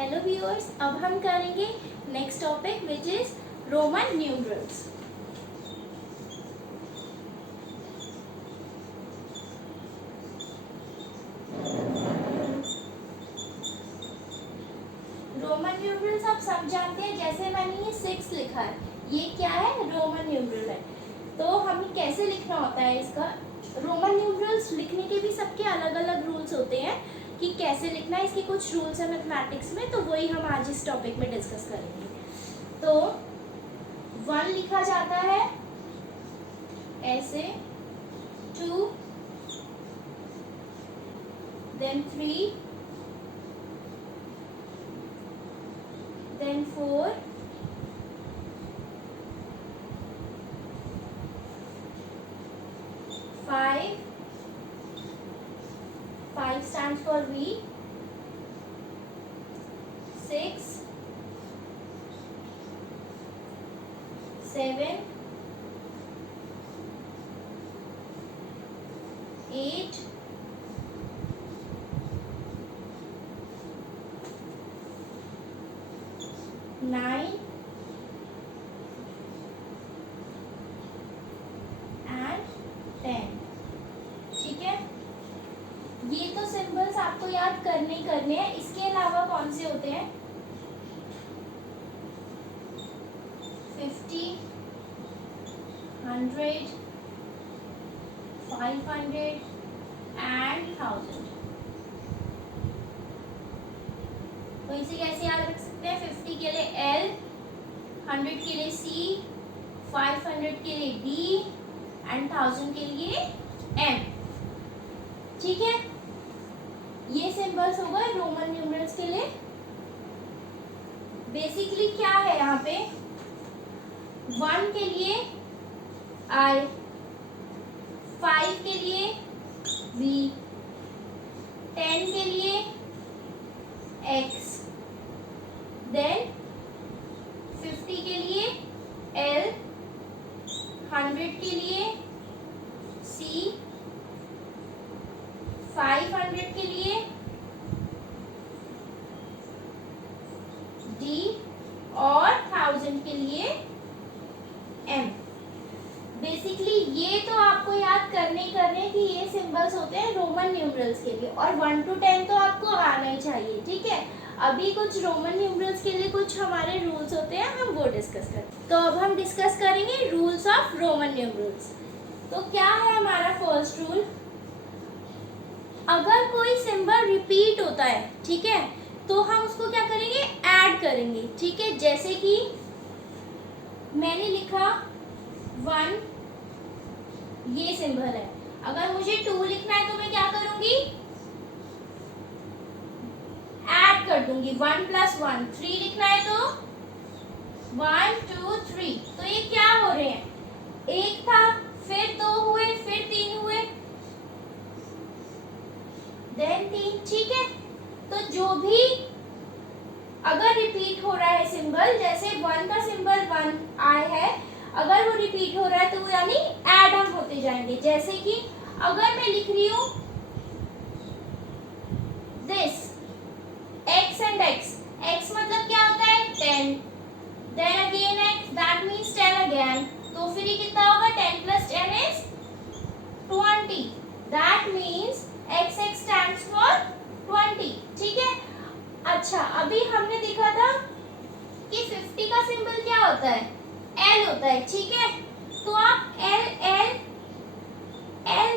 Hello viewers, अब हम करेंगे next topic which is Roman numerals. Roman numerals आप सब जानते हैं, जैसे मैंने ये 6 लिखा है, ये क्या है? रोमन न्यूमरल है। तो हमें कैसे लिखना होता है इसका? रोमन न्यूमरल्स लिखने के भी सबके अलग अलग रूल्स होते हैं कि कैसे लिखना है। इसके कुछ रूल्स है मैथमेटिक्स में, तो वही हम आज इस टॉपिक में डिस्कस करेंगे। तो 1 लिखा जाता है ऐसे, 2, then 3, then 4, 5, 5 stands for V, 6, 7, 8, 9 and 10। ठीक है, ये तो सिंबल्स आपको याद करने ही करने हैं। इसके अलावा कौन से होते हैं? 50, 100, 500 and 1000। तो इसे कैसे याद रख सकते हैं? 50 के लिए L, 100 के लिए C, 500 के लिए D एंड 1000 के लिए M। ठीक है, ये सिंबल्स हो गए रोमन न्यूमरल्स के लिए। बेसिकली क्या है यहाँ पे? 1 के लिए I, 5 के लिए V, 10 के लिए X, देन 50 के लिए L, 100 के लिए C, 500 के लिए D और 1000 के लिए M। बेसिकली ये तो आपको याद करने कि ये सिंबल्स होते हैं रोमन न्यूमरल्स के लिए, और 1 to 10 तो आपको आना ही चाहिए। ठीक है, अभी कुछ रोमन न्यूमरल्स के लिए कुछ हमारे रूल्स होते हैं, हम वो डिस्कस करें। तो अब हम डिस्कस करेंगे रूल्स ऑफ रोमन न्यूमरल्स। तो क्या है हमारा फर्स्ट रूल? अगर कोई सिंबल रिपीट होता है, ठीक है, तो हम उसको क्या करेंगे? ऐड करेंगे। ठीक है, जैसे कि मैंने लिखा 1, ये सिंबल है। अगर मुझे 2 लिखना है तो मैं क्या करूंगी? ऐड कर दूंगी, 1 + 1। 3 लिखना है तो 1, 2, 3। तो ये क्या हो रहे हैं? 1 था, फिर 2 हुए, फिर 3 हुए, देन 3। ठीक है, तो जो भी अगर रिपीट हो रहा है सिंबल, जैसे 1 का सिंबल 1 I है, अगर वो रिपीट हो रहा है तो वो यानी ऐड ऑन होते जाएंगे। जैसे कि अगर मैं लिख रही हूं this x and x, x मतलब क्या होता है? 10, then again x, that means 10 again. तो फिर ये कितना होगा? 10 + 10 is 20, that means x stands for 20। ठीक है, अच्छा, अभी हमने देखा था कि 50 का सिंबल क्या होता है? L होता है। ठीक है, तो आप L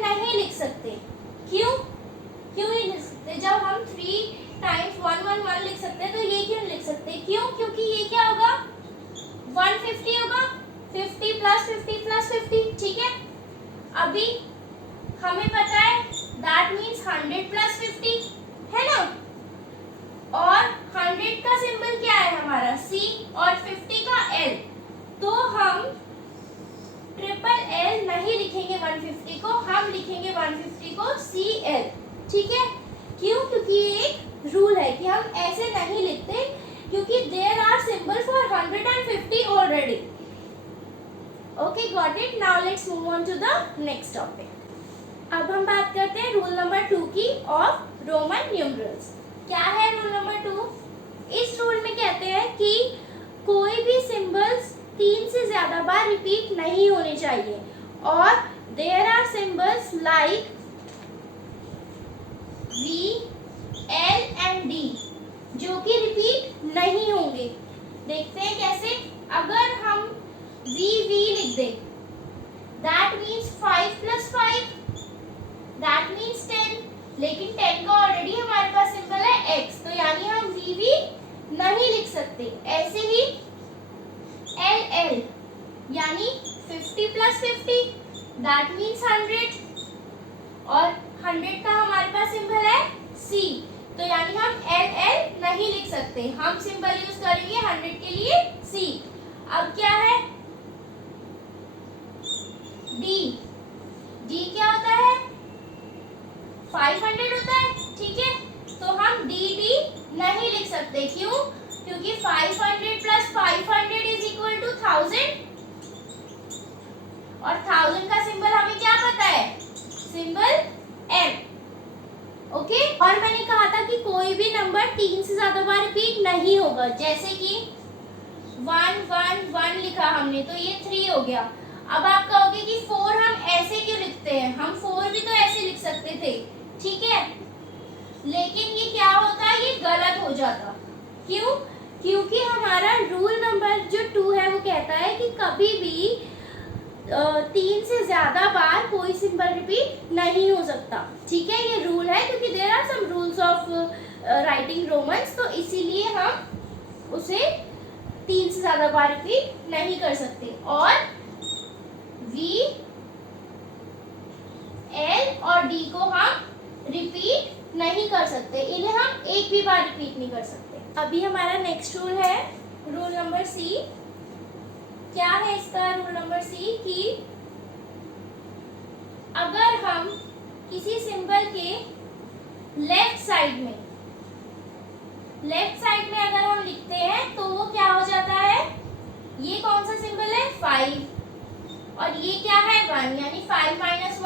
नहीं लिख सकते। क्यों नहीं लिख सकते? जब हम 3 times 1, 1, 1 लिख सकते हैं, तो ये क्यों लिख सकते? क्यों? क्योंकि ये क्या होगा? 150 होगा, 50 + 50 + 50। ठीक है, अभी हमें पता है दैट मीन्स 100 + 50 है ना, और 100 का सिंबल क्या है हमारा? C, और 50 का L। तो हम L नहीं लिखेंगे 150 को, हम लिखेंगे 150 को CL। ठीक है, क्यों? क्योंकि ये एक रूल है कि हम ऐसे नहीं लिखते, क्योंकि there are symbol for 150 already. Okay, got it. Now let's move on to the next topic. अब हम बात करते हैं रूल नंबर 2 की ऑफ रोमन न्यूमरल्स। क्या है रूल नंबर 2? ज्यादा बार रिपीट नहीं होने चाहिए। और there are symbols like V, L and D जो कि रिपीट नहीं होंगे। देखते हैं कैसे। अगर हम V लिख दें, दैट मीन्स 5 + 5, दैट मीन्स 10, लेकिन 10 का ऑलरेडी हमारे पास सिंबल है x, तो यानी हम V नहीं लिख सकते। ऐसे ही L यानी 50 + 50, दैट मीन्स 100, और 100 का हमारे पास सिंबल है C, तो यानी हम L नहीं लिख सकते। हम सिंबल यूज करेंगे 100 के लिए C। अब क्या है D क्या होता है? 500 होता है, ठीक है। तो हम D नहीं लिख सकते। क्यों? क्योंकि 500 + 500 = 1000, और 1000 का सिंबल हमें क्या पता है? Symbol M। ओके। और मैंने कहा था कि कोई भी नंबर 3 से ज्यादा बार रिपीट नहीं होगा। जैसे कि 1 1 1 लिखा हमने, तो ये 3 हो गया। अब आप कहोगे कि 4 हम ऐसे क्यों लिखते हैं? हम 4 भी तो ऐसे लिख सकते थे, ठीक है। लेकिन ये क्या होता, ये गलत हो जाता। क्यों? क्योंकि हमारा रूल नंबर जो 2 है वो कहता है कि कभी भी 3 से ज्यादा बार कोई सिंबल रिपीट नहीं हो सकता, ठीक है। ये रूल है क्योंकि there are some rules of writing Romans, तो इसीलिए हम उसे 3 से ज्यादा बार रिपीट नहीं कर सकते। और V, L और D को हम रिपीट नहीं कर सकते, इन्हें हम एक भी बार रिपीट नहीं कर सकते। अभी हमारा नेक्स्ट रूल है रूल नंबर C। क्या है इसका रूल नंबर C? कि अगर हम किसी सिंबल के लेफ्ट साइड में अगर हम लिखते हैं तो वो क्या हो जाता है? ये कौन सा सिंबल है? 5, और ये क्या है? 1, यानी 5 - 1 =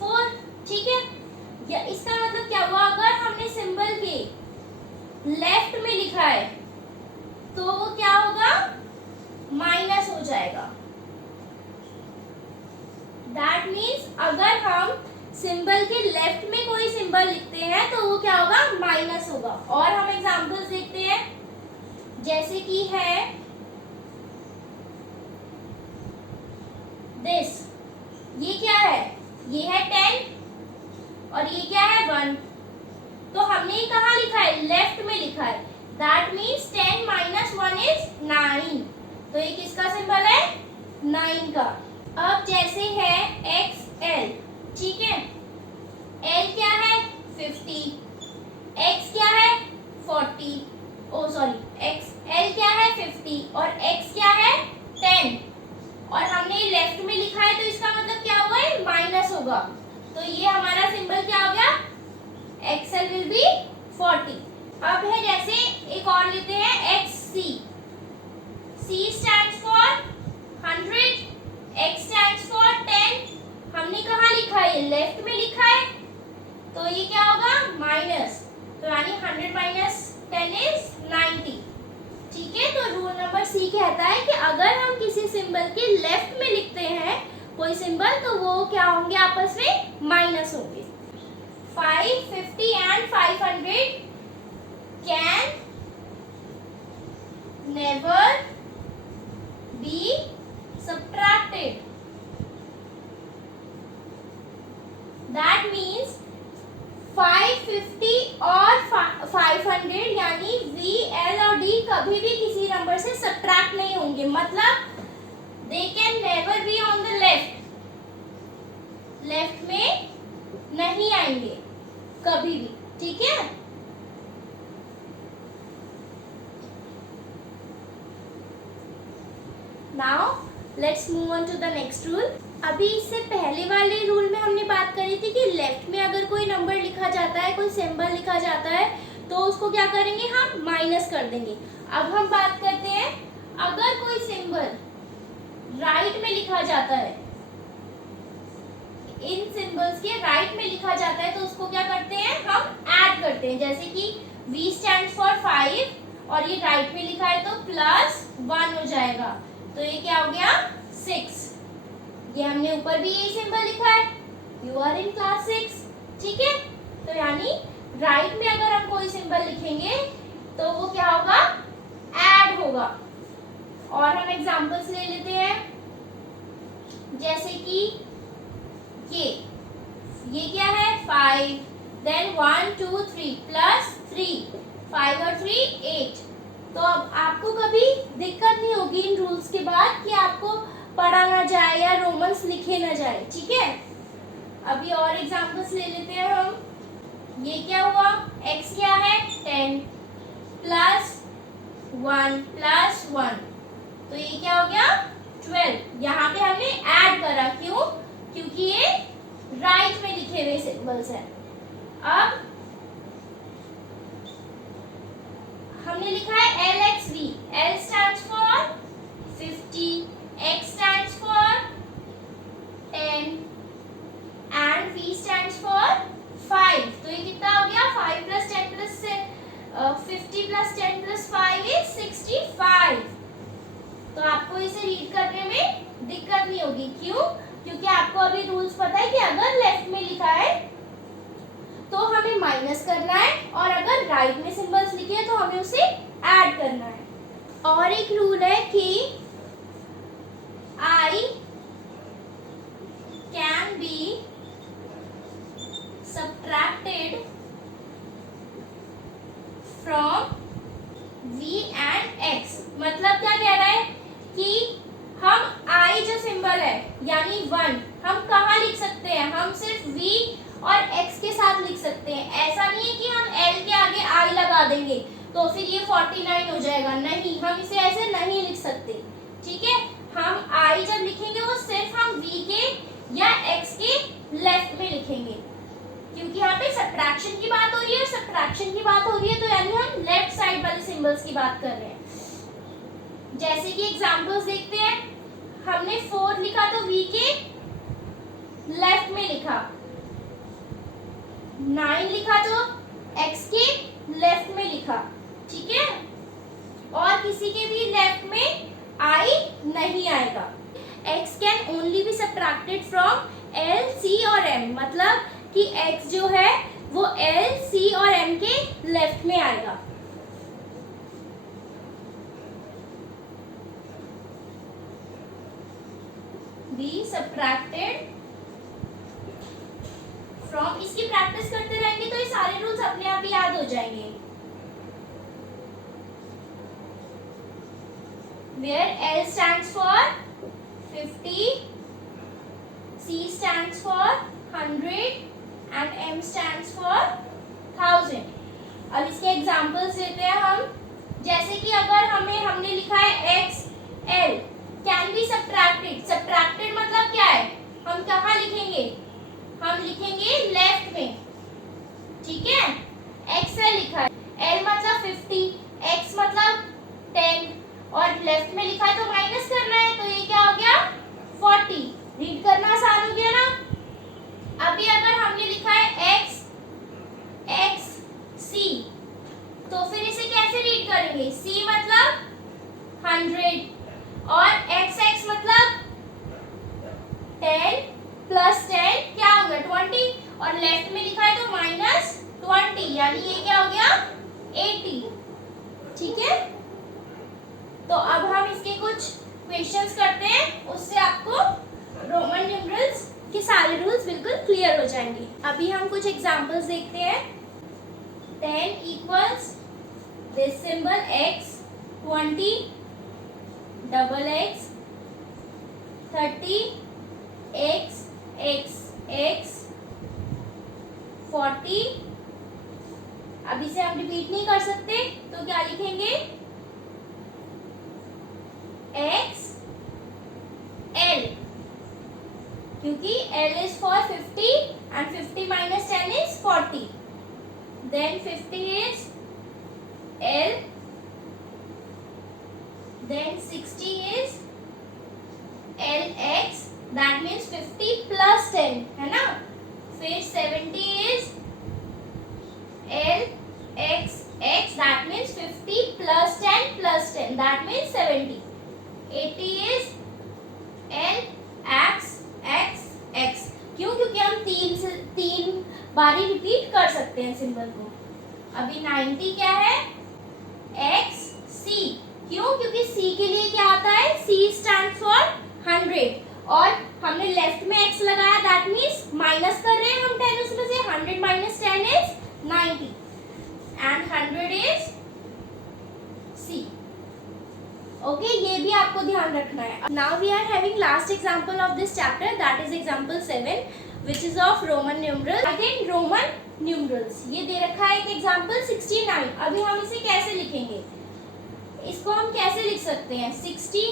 4, ठीक है। या इसका मतलब क्या हुआ? अगर हमने सिंबल के लेफ्ट में लिखा है तो वो क्या होगा? माइनस हो जाएगा। दैट मीन्स अगर हम सिंबल के लेफ्ट में कोई सिंबल लिखते हैं तो वो क्या होगा? माइनस होगा। और हम एग्जांपल्स देखते हैं, जैसे कि है दिस। ये क्या है? ये है 10, और ये क्या है? 1। तो हमने कहाँ लिखा है? लेफ्ट में लिखा है। That means 10 - 1 = 9। तो ये किसका सिंबल है? 9 का। अब जैसे है XL, ठीक है। L क्या है? 50, X क्या है? 40, ओ सॉरी L क्या है? 50 और X क्या है? 10, और हमने लेफ्ट में लिखा है तो इसका मतलब क्या हुआ है? माइनस होगा। तो ये हमारा सिंबल क्या हो गया? XL will be 40। अब है जैसे एक और लेते हैं XC। C stands for 100, X stands for 10। हमने कहाँ लिखा है? लेफ्ट में लिखा है, तो ये क्या होगा? माइनस। तो यानी 100 - 10 = 90, ठीक है। तो रूल नंबर C कहता है कि अगर हम किसी सिंबल के लेफ्ट में लिखते हैं कोई सिंबल, तो वो क्या होंगे? आपस में माइनस होंगे। 5, 50 and 500 can never be subtracted. That means 5, 50 और 500 यानी V, L और D कभी भी किसी नंबर से सब्ट्रैक्ट नहीं होंगे। मतलब they can never be on the left, left में नहीं आएंगे कभी भी, ठीक है। Now let's move on to the next rule. अभी इससे पहले वाले रूल में हमने बात करी थी कि लेफ्ट में अगर कोई नंबर लिखा जाता है, कोई सिंबल लिखा जाता है, तो उसको क्या करेंगे? हम माइनस कर देंगे। अब हम बात करते हैं, अगर कोई सिंबल राइट में लिखा जाता है, इन सिंबल्स के राइट में लिखा जाता है, तो उसको क्या करते हैं? हम ऐड करते हैं। जैसे कि V stands for 5 और ये राइट में लिखा है तो +1 हो जाएगा। तो ये क्या हो गया 6। ये हमने ऊपर भी यही सिंबल लिखा है, यू आर इन क्लास 6। ठीक है, तो यानी राइट में अगर हम कोई सिंबल लिखेंगे तो वो क्या होगा, ऐड होगा। और हम एग्जांपल्स ले लेते हैं, जैसे कि ये क्या है 5, देन 1 2 3 प्लस 3, 5 और 3 8। तो अब आपको कभी दिक्कत नहीं होगी इन रूल्स के बाद कि आपको पढ़ा ना जाए या रोमन्स लिखे ना जाए। ठीक है, अभी और एग्जांपल्स ले लेते हैं हम। ये क्या हुआ, x क्या है 10 प्लस 1 प्लस 1, तो ये क्या हो गया 12। यहाँ पे हमने ऐड करा, क्यों, क्योंकि ये राइट में लिखे हुए सिंबल्स हैं। अब हमने लिखा है LXV, L stands for 50, X stands for 10 and V stands for 5। तो ये कितना हो गया 5 plus 10 plus 50 plus 10 plus 5 is 65। तो आपको इसे रीड करने में दिक्कत नहीं होगी, क्यों, क्योंकि आपको अभी रूल्स पता है कि अगर लेफ्ट में लिखा है तो हमें माइनस करना है, और अगर राइट में सिंबल्स लिखे हैं तो हमें उसे ऐड करना है। और एक रूल है कि I can be subtracted from V and X। मतलब क्या कह रहा है कि हम I जो सिंबल है यानी 1 हम कहाँ लिख सकते हैं, हम सिर्फ V और X के साथ लिख सकते हैं। ऐसा नहीं है कि हम L के आगे I लगा देंगे तो फिर ये 49 हो जाएगा, नहीं, हम इसे ऐसे नहीं लिख सकते। ठीक है, हम I जब लिखेंगे वो सिर्फ हम V के या X के लेफ्ट में लिखेंगे, क्योंकि यहाँ पे सब्ट्रैक्शन की बात हो रही है, सब्ट्रैक्शन की बात हो रही है तो यानी हम लेफ्ट साइड वाले सिंबल्स की बात कर रहे हैं। जैसे कि एग्जांपल्स देखते हैं, हमने 4 लिखा तो V के लेफ्ट में लिखा, 9 लिखा तो X के लेफ्ट में लिखा। ठीक है, और किसी के भी लेफ्ट में I नहीं आएगा। X can only be subtracted from L, C और M, मतलब कि X जो है वो L, C और M के लेफ्ट में आएगा। बी सब्ट्रैक्टेड फ्रॉम, इसकी प्रैक्टिस करते रहेंगे तो ये सारे रूल्स अपने आप ही याद हो जाएंगे। Where L stands for 50, C stands for 100 and M stands for 1000। अब इसके एग्जांपल्स लेते हैं हम, जैसे कि अगर हमने लिखा है X L can be subtracted. Subtracted मतलब क्या है, हम कहाँ लिखेंगे, हम लिखेंगे लेफ्ट में। ठीक है, XL लिखा है, L मतलब 50, X मतलब 10 और लेफ्ट में लिखा है तो माइनस करना है, तो ये क्या हो गया 40। रीड करना आसान हो गया ना। अभी अगर हमने लिखा है X C, तो फिर इसे कैसे रीड करेंगे, C मतलब 100 और X मतलब 10 प्लस 10 क्या होगा 20, और लेफ्ट में लिखा है तो माइनस 20, यानी ये क्या हो गया 80। ठीक है, तो अब हम इसके कुछ क्वेश्चंस करते हैं, उससे आपको रोमन न्यूमरल्स के सारे रूल्स बिल्कुल क्लियर हो जाएंगे। अभी हम कुछ एग्जांपल्स देखते हैं। 10 equals this symbol X, 20 double X, 30 X X X, 40। अब इसे हम रिपीट नहीं कर सकते तो क्या लिखेंगे X L, क्योंकि L is for 50 and 50 minus 10 is 40, then 50 is L, then 60 is LX, that means 50 plus 10 है ना, फिर 70 is LXX, that means 50 plus 10 plus 10, that means 70, 80 is बारी रिपीट कर सकते हैं सिंबल को। अभी 90 क्या है, एक्स सी, क्यों? क्योंकि सी के लिए क्या आता है, सी स्टैंड फॉर 100 और हमने लेफ्ट में एक्स लगाया, दैट मीन्स माइनस कर रहे हैं हम 10 उसमें से, 100 minus 10 is 90 and 100 is C. Okay, ये भी आपको ध्यान रखना है। Now we are having last example of this chapter, that is example 7 which is of Roman numerals. Again Roman numerals, ये दे रखा है एक एग्जांपल 69। अभी हम इसे कैसे लिखेंगे, इसको हम कैसे लिख सकते हैं, 60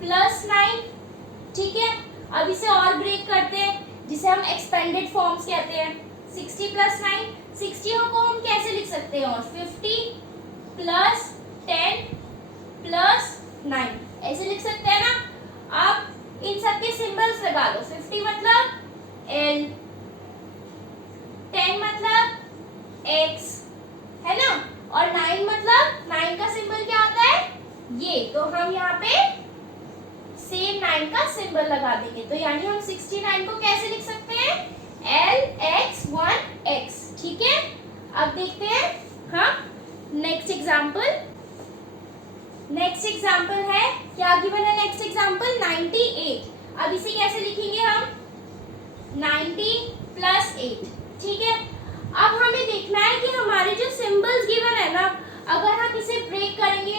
प्लस 9, ठीक है। अब इसे और ब्रेक करते हैं, जिसे हम एक्सपेंडेड फॉर्म्स कहते हैं। 60 प्लस 9, 60 को हम कैसे लिख सकते हैं, और 50 प्लस 10 प्लस 9 ऐसे लिख सकते हैं ना। अब इन सब के सिंबल्स लगा दो, 50 मतलब L, 10 मतलब X, है ना, और 9 मतलब 9 का सिंबल क्या होता है, ये। तो हम यहाँ पे सेम 9 का सिंबल लगा देंगे। तो यानी हम 69 को कैसे लिख सकते हैं, LX1X, ठीक है। अब देखते हैं, हाँ, नेक्स्ट एग्जाम्पल है, क्या गिवन है नेक्स्ट एग्जाम्पल, 98। अब इसे कैसे लिखेंगे हम, 90 प्लस 8, ठीक है। अब हमें देखना है कि हमारे जो सिंबल्स गिवन है ना, अगर हम इसे ब्रेक करेंगे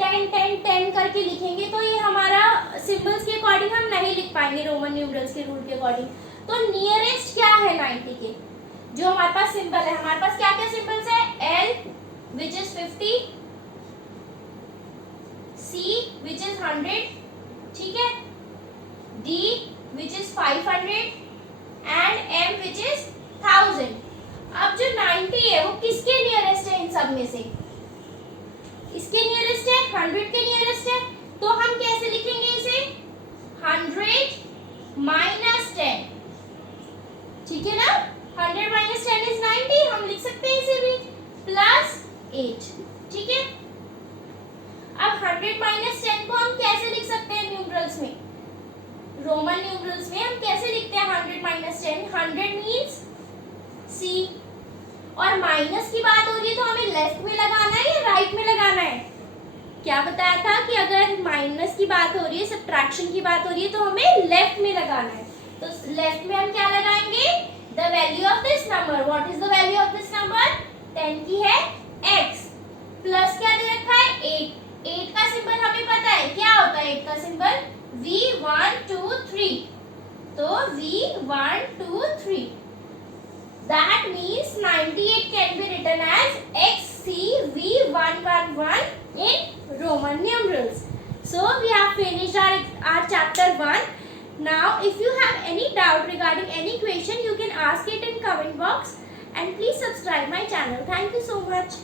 10 10 10 करके लिखेंगे तो ये हमारा सिंबल्स के अकॉर्डिंग हम नहीं लिख पाएंगे, रोमन न्यूमरल्स के रूल के अकॉर्डिंग। तो नियरेस्ट क्या है 90 के, जो हमारे पास सिंबल है, हमारे पास क्या क्या सिंबल्स है, L which is 50, C which is 100, ठीक है, D which is 500 and M which is 1000। अब जो 90 है वो किसके नियरेस्ट है इन सब में से, इसके नियरेस्ट है, 100 के नियरेस्ट है। तो हम कैसे लिखेंगे इसे, 100 माइनस 10, ठीक है ना, 100 माइनस 10 इज 90, हम लिख सकते हैं इसे भी, प्लस 8, ठीक है। अब 100 माइनस 10 को हम कैसे लिख सकते हैं न्यूमरल्स में, रोमन न्यूमरल्स में हम कैसे लिखते हैं 100 माइनस 10, 100 मीन्स C, और माइनस की बात हो रही है तो हमें लेफ्ट में लगाना है या राइट में लगाना है, क्या बताया था कि अगर माइनस की बात हो रही है, सब्ट्रैक्शन की बात हो रही है तो हमें लेफ्ट में लगाना है। तो लेफ्ट में हम क्या लगाएंगे, the value of this number, what is the value of this number, 10 की है x, प्लस क्या दे रखा है 8, 8 का सिंबल हमें पता है क्या होता है, 8 का सिंबल V1 2 3, तो V1 2 3, that means 98 can be written as XCV111 in Roman numerals. So we have finished our chapter 1. Now if you have any doubt regarding any question, you can ask it in comment box and please subscribe my channel. Thank you so much.